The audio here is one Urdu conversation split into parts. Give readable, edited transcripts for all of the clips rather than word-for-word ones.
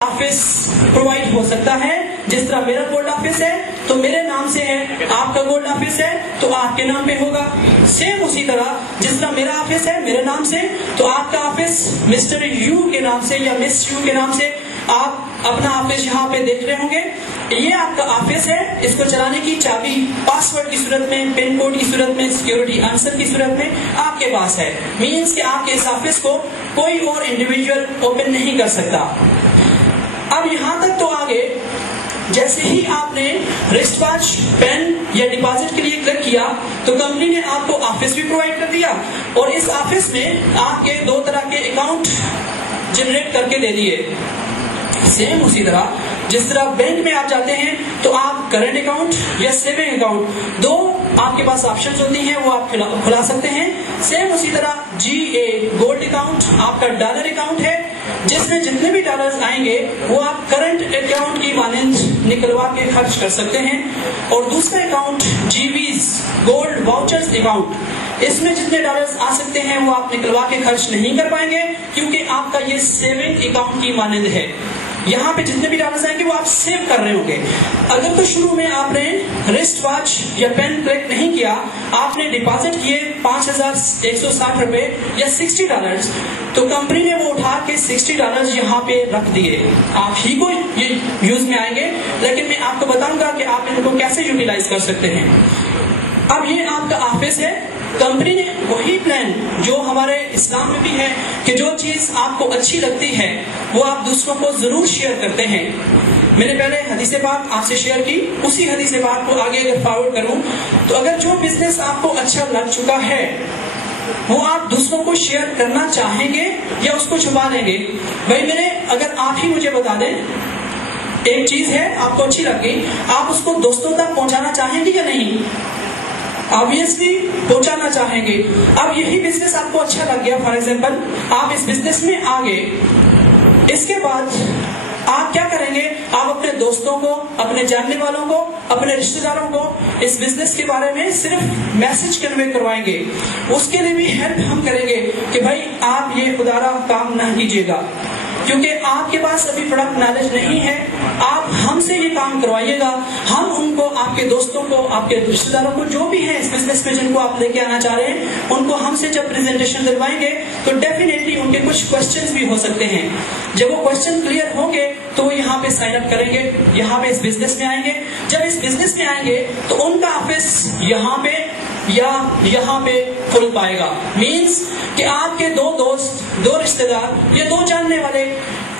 آفس پرووائڈ ہو سکتا ہے. جس طرح میرا گولڈ آفس ہے تو میرے نام سے ہے, آپ کا گولڈ آفس ہے تو آپ کے نام پہ ہوگا. سیم اسی طرح جس طرح میرا آفس ہے میرے نام سے تو آپ کا آفس مسٹر یو کے نام سے یا مس یو کے نام سے. آپ اپنا آفس یہاں پہ دیکھ رہے ہوں گے. یہ آپ کا آفس ہے. اس کو چلانے کی چابی پاسورڈ کی صورت میں, پن کوڈ کی صورت میں, سیکورٹی آنسر کی صورت میں آپ کے پاس ہے. مینس کہ آپ کے اس آفس کو کوئی اور انڈیویجول اوپن نہیں کر سکتا. اب یہاں تک تو آگے جیسے ہی آپ نے رسٹ واچ, پین یا ڈپازٹ کے لیے کلک کیا تو کمپنی نے آپ کو آفس بھی پرووائڈ کر دیا اور اس آفس میں آپ کے 2 طرح کے اکاؤنٹ جنریٹ کر کے دے دیے. سیم اسی طرح جس طرح بینک میں آپ جاتے ہیں تو آپ کرنٹ اکاؤنٹ یا سیونگ اکاؤنٹ 2 آپ کے پاس آپشنز ہوتی ہیں, وہ آپ کھلا سکتے ہیں. سیم اسی طرح گولڈ اکاؤنٹ آپ کا ڈالر اکاؤنٹ ہے جس میں جتنے بھی ڈالرز آئیں گے وہ آپ کرنٹ اکاؤنٹ کی مانند نکلوا کے خرچ کر سکتے ہیں. اور دوسرا account GVs gold vouchers account, اس میں جتنے ڈالرز آ سکتے ہیں وہ آپ نکلوا کے خرچ نہیں کر پائیں گے کیونکہ آپ کا یہ سیونگ اکاؤنٹ کی مانند ہے. یہاں پہ جتنے بھی ڈالرز آئیں گے وہ آپ سیو کر رہے ہوں گے. اگر تو شروع میں آپ نے رسٹ واچ یا پین کلک نہیں کیا, آپ نے ڈپازٹ کیے 5160 روپے یا $60 تو کمپنی نے وہ اٹھا کے $60 یہاں پہ رکھ دیے. آپ ہی کو یہ یوز میں آئیں گے لیکن میں آپ کو بتاؤں گا کہ آپ ان کو کیسے یوٹیلائز کر سکتے ہیں. اب یہ آپ کا آفس ہے. کمپنی نے وہی پلان جو ہمارے اسلام میں بھی ہے کہ جو چیز آپ کو اچھی لگتی ہے وہ آپ دوسروں کو ضرور شیئر کرتے ہیں. میں نے پہلے حدیث پاک آپ سے شیئر کی, اسی حدیث پاک کو آگے اگر فارورڈ کروں تو اگر جو بزنس آپ کو اچھا لگ چکا ہے وہ آپ دوسروں کو شیئر کرنا چاہیں گے یا اس کو چھپا دیں گے. بھائی اگر آپ ہی مجھے بتا دیں ایک چیز ہے آپ کو اچھی لگ گئی, آپ اس کو دوستوں تک پہنچانا چاہیں گے یا نہیں؟ آبویسلی پہنچانا چاہیں گے. اب یہی بزنس آپ کو اچھا لگ گیا, فار ایگزامپل آپ اس بزنس میں آ گئے, اس کے بعد آپ کیا کریں گے؟ آپ اپنے دوستوں کو, اپنے جاننے والوں کو, اپنے رشتہ داروں کو اس بزنس کے بارے میں صرف میسج کنوے کروائیں گے. اس کے لیے بھی ہیلپ ہم کریں گے کہ بھائی آپ یہ خدا را کام نہ کیجیے گا کیونکہ آپ کے پاس ابھی پروڈکٹ نالج نہیں ہے. آپ ہم سے یہ کام کروائیے گا. ہم ان کو, آپ کے دوستوں کو, آپ کے رشتہ داروں کو جو بھی ہیں اس بزنس میں جن کو آپ لے کے آنا چاہ رہے ہیں, ان کو ہم سے جب پریزنٹیشن دلوائیں گے تو ڈیفینیٹلی ان کے کچھ کوشچنز بھی ہو سکتے ہیں. جب وہ کوشچن کلیئر ہوں گے تو وہ یہاں پہ سائن اپ کریں گے, یہاں پہ اس بزنس میں آئیں گے. جب اس بزنس میں آئیں گے تو ان کا آفس یہاں پہ یا یہاں پہ کھل پائے گا. مینس کہ آپ کے 2 دوست, 2 رشتہ دار یا 2 جاننے والے,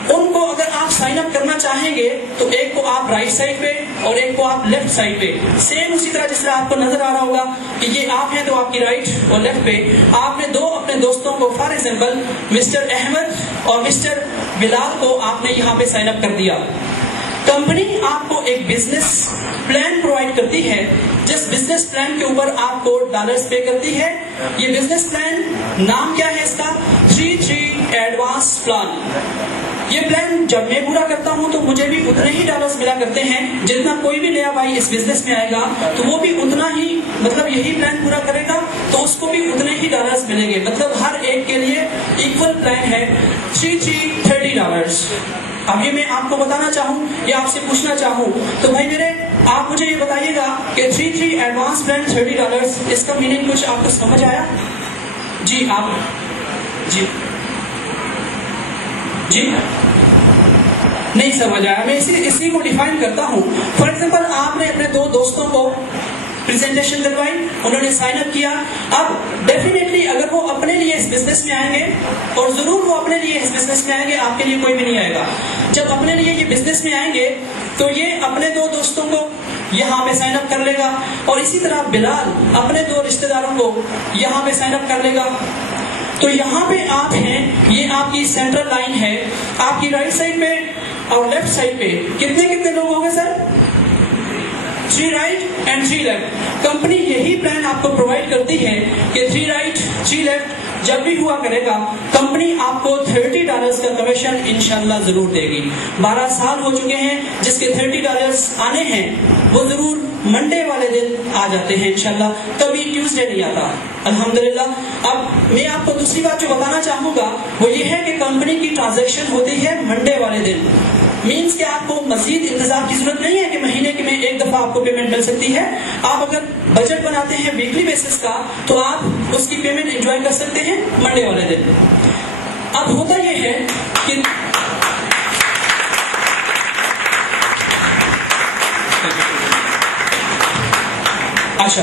ان کو اگر آپ سائن اپ کرنا چاہیں گے تو ایک کو آپ رائٹ سائڈ پہ اور ایک کو آپ لیفٹ سائڈ پہ, سیم اسی طرح جس طرح آپ کو نظر آ رہا ہوگا کہ یہ آپ ہیں تو آپ کی رائٹ اور لیفٹ پہ آپ نے 2 اپنے دوستوں کو, فار ایگزامپل مسٹر احمد اور مسٹر بلال کو آپ نے یہاں پہ سائن اپ کر دیا. کمپنی آپ کو ایک بزنس پلان پرووائڈ کرتی ہے جس بزنس پلان کے اوپر آپ کو ڈالرز پے کرتی ہے. یہ بزنس پلان نام کیا ہے اس کا؟ 3 ایڈوانس پلان. یہ پلان جب میں پورا کرتا ہوں تو مجھے بھی اتنے ہی ڈالرز ملا کرتے ہیں جتنا کوئی بھی نیا بھائی اس بزنس میں آئے گا تو وہ بھی اتنا ہی, مطلب یہی پلان پورا کرے گا تو اس کو بھی اتنے ہی ڈالرز ملیں گے. مطلب ہر ایک کے لیے ایکول پلان ہے. 30 اب یہ میں آپ کو بتانا چاہوں یا آپ سے پوچھنا چاہوں تو بھائی آپ مجھے یہ بتائیے گا کہ 3 ایڈوانس پلان $30 اس کا میننگ کچھ آپ کو سمجھ آیا؟ جی آپ جی نہیں سمجھ آیا. میں اسی کو ڈیفائن کرتا ہوں. فار ایگزامپل آپ نے اپنے 2 دوستوں کو پریزنٹیشن دلوائی, انہوں نے سائن اپ کیا. اب ڈیفینیٹلی اگر وہ اپنے لیے اس بزنس میں آئیں گے, اور ضرور وہ اپنے لیے اس بزنس میں آئیں گے, آپ کے لیے کوئی بھی نہیں آئے گا. جب اپنے لیے یہ بزنس میں آئیں گے تو یہ اپنے 2 دوستوں کو یہاں پہ سائن اپ کر لے گا, اور اسی طرح بلال اپنے 2 رشتہ داروں کو یہاں پہ سائن اپ کر لے گا. تو یہاں پہ آپ ہیں, یہ آپ کی سینٹرل لائن ہے. آپ کی رائٹ سائڈ پہ اور لیفٹ سائڈ پہ کتنے لوگ ہوں گے سر؟ 3 رائٹ اینڈ 3 لیفٹ. کمپنی یہی پلان آپ کو پرووائڈ کرتی ہے کہ 3 رائٹ 3 لیفٹ جب بھی ہوا کرے گا کمپنی آپ کو $30 کا کمیشن انشاءاللہ ضرور دے گی. 12 سال ہو چکے ہیں, جس کے $30 آنے ہیں وہ ضرور منڈے والے دن آ جاتے ہیں انشاءاللہ, کبھی ٹیوزڈے نہیں آتا الحمدللہ. اب میں آپ کو دوسری بات جو بتانا چاہوں گا وہ یہ ہے کہ کمپنی کی ٹرانزیکشن ہوتی ہے منڈے والے دن. مینس کہ آپ کو مزید انتظار کی ضرورت نہیں ہے کہ مہینے کے میں ایک دفعہ آپ کو پیمنٹ مل سکتی ہے. آپ اگر بجٹ بناتے ہیں ویکلی بیسس کا تو آپ اس کی پیمنٹ انجوائے کر سکتے ہیں منڈے والے دن. اب ہوتا یہ ہے کہ اچھا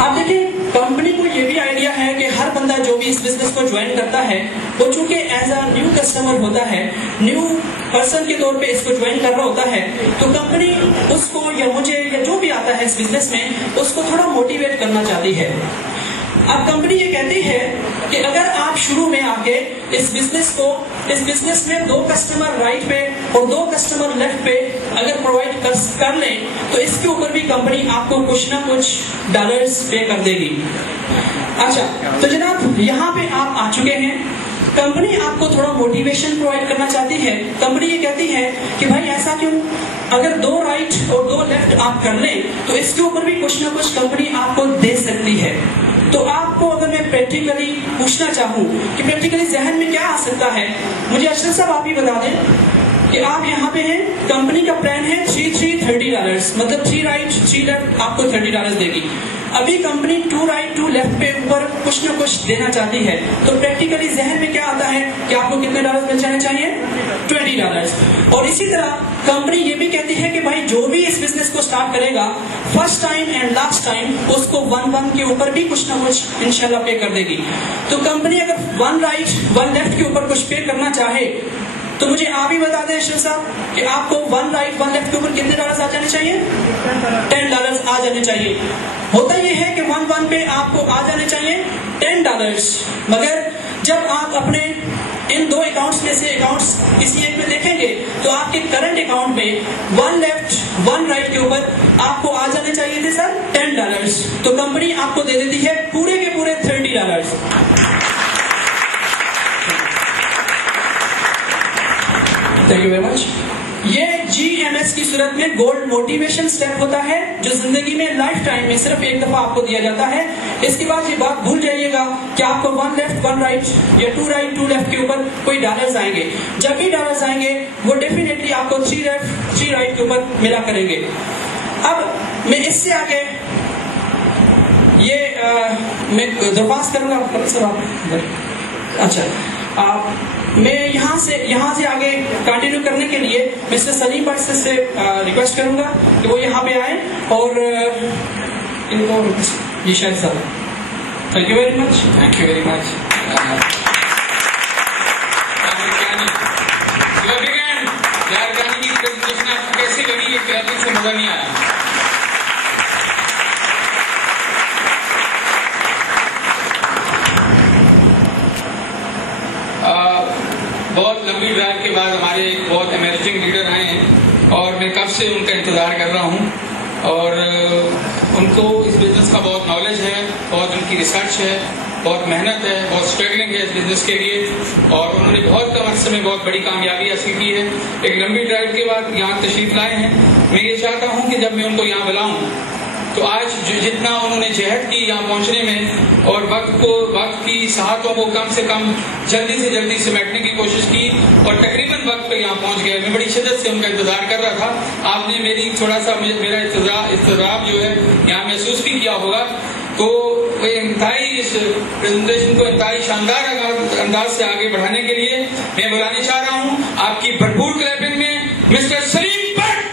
اب دیکھیں کمپنی کو یہ بھی آئیڈیا ہے کہ ہر بندہ جو بھی اس بزنس کو جوائن کرتا ہے وہ چونکہ ایز اے نیو کسٹمر ہوتا ہے, نیو پرسن کے طور پہ اس کو جوائن کر رہا ہوتا ہے, تو کمپنی اس کو یا مجھے یا جو بھی آتا ہے اس بزنس میں اس کو تھوڑا موٹیویٹ کرنا چاہتی ہے. اب کمپنی یہ کہتی ہے کہ اگر آپ شروع میں آ کے اس بزنس میں 2 کسٹمر رائٹ پہ اور 2 کسٹمر لیفٹ پہ اگر پرووائڈ کر لیں تو اس کے اوپر بھی کمپنی آپ کو کچھ نہ کچھ ڈالرز پے کر دے گی. اچھا تو جناب یہاں پہ آپ آ چکے ہیں. کمپنی آپ کو تھوڑا موٹیویشن پرووائڈ کرنا چاہتی ہے. کمپنی یہ کہتی ہے کہ بھائی ایسا کیوں, اگر 2 رائٹ اور 2 لیفٹ آپ کر لیں تو اس کے اوپر بھی کچھ نہ کچھ کمپنی آپ کو دے سکتی ہے. تو آپ کو اگر میں پریکٹیکلی پوچھنا چاہوں کہ پریکٹیکلی ذہن میں کیا آ سکتا ہے, مجھے اشرف صاحب آپ ہی بتا دیں کہ آپ یہاں پہ ہیں, کمپنی کا پلان ہے $30 مطلب 3 رائٹ 3 لیفٹ آپ کو $30 دے گی. ابھی کمپنی 2 رائٹ 2 لیفٹ پہ اوپر کچھ نہ کچھ دینا چاہتی ہے, تو پریکٹیکلی ذہن میں کیا آتا ہے کہ آپ کو کتنے ڈالر مل جانے چاہیے, $20. اور اسی طرح کمپنی یہ بھی کہتی ہے کہ بھائی جو بھی اس بزنس کو اسٹارٹ کرے گا first time and last time اس کو 1 کے اوپر بھی کچھ نہ کچھ انشاءاللہ پے کر دے گی. تو کمپنی اگر 1 رائٹ 1 لیفٹ کے اوپر کچھ پے کرنا چاہے تو مجھے آپ ہی بتا دیں اشرف صاحب کہ آپ کو 1 رائٹ 1 لیفٹ کے اوپر کتنے ڈالر آ جانے چاہیے, $10 آ جانے چاہیے. ہوتا یہ ہے کہ 1 پہ آپ کو آ جانے چاہیے $10, مگر جب آپ اپنے ان 2 اکاؤنٹس میں سے اکاؤنٹس کسی ایک میں دیکھیں گے تو آپ کے کرنٹ اکاؤنٹ میں 1 لیفٹ 1 رائٹ کے اوپر آپ کو آ جانے چاہیے تھے سر $10. تو کمپنی آپ کو دے دیتی ہے پورے کے پورے $30. Thank you very much. یہ GMS کی صورت میں گولڈ موٹیویشن سٹیپ ہوتا ہے جو زندگی میں لائف ٹائم میں صرف ایک دفعہ آپ کو دیا جاتا ہے. اس کے بعد یہ بات بھول جائیے گا کہ آپ کو 1 لیفٹ 1 رائٹ یا 2 رائٹ 2 لیفٹ کے اوپر کوئی ڈالرز آئیں گے. جب بھی ڈالرز آئیں گے وہ ڈیفینیٹلی آپ کو 3 لیفٹ 3 رائٹ کے اوپر ملا کریں گے. اب میں اس سے آگے یہ میں درخواست کروں گا سر آپ. اچھا میں یہاں سے آگے کنٹینیو کرنے کے لیے مسٹر سلیم بٹ سے ریکویسٹ کروں گا کہ وہ یہاں پہ آئیں اور ان کو جی شاید صاحب. Thank you very much. Thank you very much. کیسی لگی یہ کراچی سے مزہ نہیں آیا. بہت لمبی ڈرائیو کے بعد ہمارے بہت ایمرجنگ لیڈر آئے ہیں اور میں کب سے ان کا انتظار کر رہا ہوں, اور ان کو اس بزنس کا بہت نالج ہے, بہت ان کی ریسرچ ہے, بہت محنت ہے, بہت اسٹرگلنگ ہے اس بزنس کے لیے, اور انہوں نے بہت کم عرصے میں بہت بڑی کامیابی حاصل کی ہے. ایک لمبی ڈرائیو کے بعد یہاں تشریف لائے ہیں. میں یہ چاہتا ہوں کہ جب میں ان کو یہاں بلاؤں تو آج جتنا انہوں نے جہد کی یہاں پہنچنے میں اور وقت کی ساعتوں کو کم سے کم جلدی سے جلدی سمیٹنے کی کوشش کی اور تقریباً وقت پہ یہاں پہنچ گئے. میں بڑی شدت سے ان کا انتظار کر رہا تھا. آپ نے میری تھوڑا سا میرا اضطراب جو ہے یہاں محسوس بھی کیا ہوگا. تو انتہائی اس پریزنٹیشن کو انتہائی شاندار انداز سے آگے بڑھانے کے لیے میں بلانے چاہ رہا ہوں آپ کی بھرپور کلیپنگ میں مسٹر سلیم بٹ.